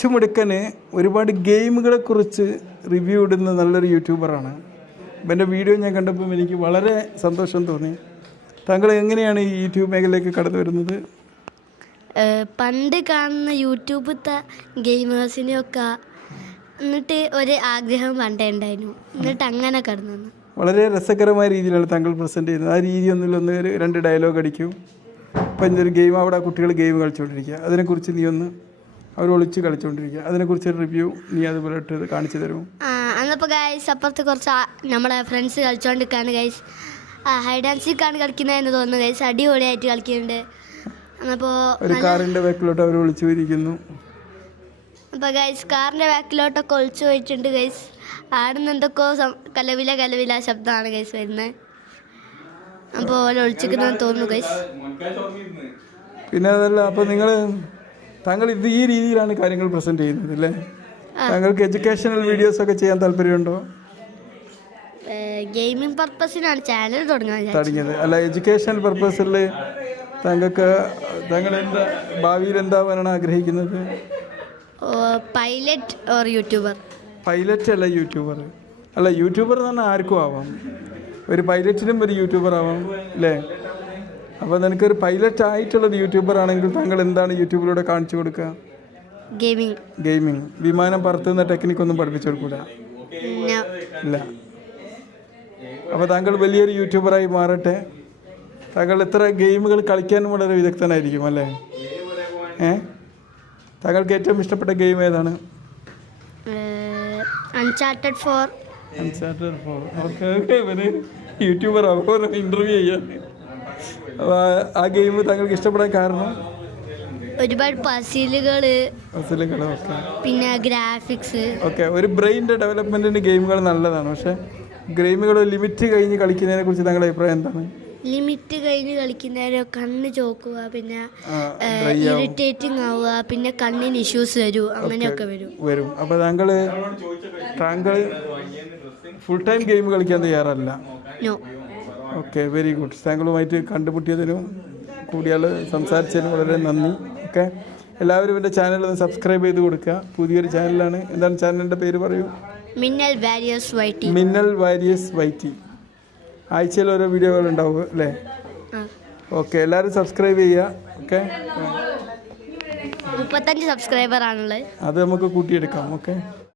കൊച്ചുമിടുക്കന് ഒരുപാട് ഗെയിമുകളെക്കുറിച്ച് റിവ്യൂ ഇടുന്ന നല്ലൊരു യൂട്യൂബറാണ്. എൻ്റെ വീഡിയോ ഞാൻ കണ്ടപ്പോൾ എനിക്ക് വളരെ സന്തോഷം തോന്നി. താങ്കൾ എങ്ങനെയാണ് ഈ യൂട്യൂബ് മേഖലയിലേക്ക് കടന്നു വരുന്നത്? പണ്ട് കാണുന്ന യൂട്യൂബത്തെ ഗെയിമേഴ്സിനെയൊക്കെ എന്നിട്ട് ഒരു ആഗ്രഹം പണ്ടേ ഉണ്ടായിരുന്നു. എന്നിട്ട് അങ്ങനെ കടന്നു വന്നു. വളരെ രസകരമായ രീതിയിലാണ് താങ്കൾ പ്രസൻറ്റ് ചെയ്യുന്നത്. ആ രീതി ഒന്നിലൊന്ന് ഒരു 2 ഡയലോഗ് അടിക്കും. ഇപ്പം ഇന്നൊരു ഗെയിം, അവിടെ കുട്ടികൾ ഗെയിം കളിച്ചുകൊണ്ടിരിക്കുക, അതിനെക്കുറിച്ച് നീ ഒന്ന്, അവർ ഒളിച്ച് കളിച്ചുകൊണ്ടിരിക്കുക, അതിനെക്കുറിച്ച് റിവ്യൂ നീ അതുപോലെ ഇട്ട് കാണിച്ചു തരും. അന്നപ്പോൾ ഗൈസ് അപ്പുറത്ത് കുറച്ച് നമ്മളെ ഫ്രണ്ട്സ് കളിച്ചുകൊണ്ടിരിക്കുകയാണ് ഗൈസ്. ഹൈഡ് ആൻഡ് സീക്കാണ് കളിക്കുന്നതെന്ന് തോന്നുന്നു ഗൈസ്. അടിപൊളിയായിട്ട് കളിക്കുന്നുണ്ട്. അപ്പോൾ ഒരു കാറിൻ്റെ ബാക്കിലോട്ട് അവർ ഒളിച്ചു പോയിരിക്കുന്നു. അപ്പോൾ ഗൈസ് കാറിൻ്റെ ബാക്കിലോട്ടൊക്കെ ഒളിച്ചു പോയിട്ടുണ്ട് ഗൈസ്. ആടുന്ന് എന്തൊക്കെയോ കലവില ശബ്ദമാണ് ഗൈസ് വരുന്നത്. അപ്പോൾ ഓരോ ഒളിച്ചിരിക്കുന്നതെന്ന് തോന്നുന്നു ഗൈസ്. പിന്നെ അതല്ല, അപ്പോൾ താങ്കൾ ഈ രീതിയിലാണ് കാര്യങ്ങൾ പ്രസൻറ്റ് ചെയ്യുന്നത് അല്ലേ? താങ്കൾക്ക് എഡ്യൂക്കേഷണൽ വീഡിയോസൊക്കെ ചെയ്യാൻ താല്പര്യമുണ്ടോ? ഗെയിമിംഗ് പർപ്പസിനാണ് ചാനൽ തുടങ്ങിയത്. അല്ല, എഡ്യൂക്കേഷണൽ പർപ്പസിൽ താങ്കൾ എന്താ ഭാവിയിൽ എന്താവാനാണ് ആഗ്രഹിക്കുന്നത്? Pilot or YouTuber. പൈലറ്റ് അല്ല യൂട്യൂബർ. അല്ല, യൂട്യൂബർ എന്ന് പറഞ്ഞാൽ ആർക്കും ആവാം. ഒരു പൈലറ്റിനും ഒരു യൂട്യൂബർ ആവാം അല്ലേ? അപ്പോൾ നിനക്കൊരു പൈലറ്റ് ആയിട്ടുള്ളൊരു യൂട്യൂബർ ആണെങ്കിൽ താങ്കൾ എന്താണ് യൂട്യൂബിലൂടെ കാണിച്ചു കൊടുക്കുക? ഗെയിമിങ്. വിമാനം പറത്തുന്ന ടെക്നിക്കൊന്നും പഠിപ്പിച്ചു കൊടുക്കൂല? ഇല്ല. അപ്പോൾ താങ്കൾ വലിയൊരു യൂട്യൂബറായി മാറട്ടെ. താങ്കൾ എത്ര ഗെയിമുകൾ കളിക്കാനും വളരെ വിദഗ്ധനായിരിക്കും അല്ലേ? താങ്കൾക്ക് ഏറ്റവും ഇഷ്ടപ്പെട്ട ഗെയിം ഏതാണ്? അൺചാർട്ടഡ് 4. ഓക്കെ. യൂട്യൂബർ ആവുമ്പോൾ ഇൻ്റർവ്യൂ ചെയ്യാൻ. അപ്പോൾ ആ ഗെയിം താങ്കൾക്ക് ഇഷ്ടപ്പെടാൻ കാരണം? ഒരുപാട് പസിലുകൾ, പിന്നെ ഗ്രാഫിക്സ്. ഓക്കെ. ഒരു ബ്രെയിനിൻ്റെ ഡെവലപ്മെൻറ്റിന് ഗെയിമുകൾ നല്ലതാണ്. പക്ഷേ ഗെയിമുകൾ ലിമിറ്റ് കഴിഞ്ഞ് കളിക്കുന്നതിനെ കുറിച്ച് താങ്കളുടെ അഭിപ്രായം എന്താണ്? ലിമിറ്റ് കഴിഞ്ഞ് കളിക്കുന്നവരെ കണ്ണ് ചോക്കുക, പിന്നെ ഇറിറ്റേറ്റിംഗ് ആവുക, പിന്നെ കണ്ണിന് ഇഷ്യൂസ് വരും, അങ്ങനെയൊക്കെ വരും. അപ്പോൾ താങ്കൾ ഫുൾ ടൈം ഗെയിം കളിക്കാൻ തയ്യാറല്ല? Okay, very good. താങ്കളുമായിട്ട് കണ്ടുമുട്ടിയതിനും കൂടിയാൽ സംസാരിച്ചതിനും വളരെ നന്ദി. ഓക്കെ, എല്ലാവരും എൻ്റെ ചാനൽ ഒന്ന് സബ്സ്ക്രൈബ് ചെയ്ത് കൊടുക്കുക. പുതിയൊരു ചാനലാണ്. എന്താണ് ചാനലിൻ്റെ പേര് പറയൂ? മിന്നൽ വാരിയേഴ്സ് വൈറ്റി. ആഴ്ചയിൽ ഓരോ വീഡിയോകൾ ഉണ്ടാവും അല്ലേ? ഓക്കെ, എല്ലാവരും സബ്സ്ക്രൈബ് ചെയ്യുക. ഓക്കെ, 35 സബ്സ്ക്രൈബർ ആണുള്ളത്. അത് നമുക്ക് കൂട്ടിയെടുക്കാം. ഓക്കെ.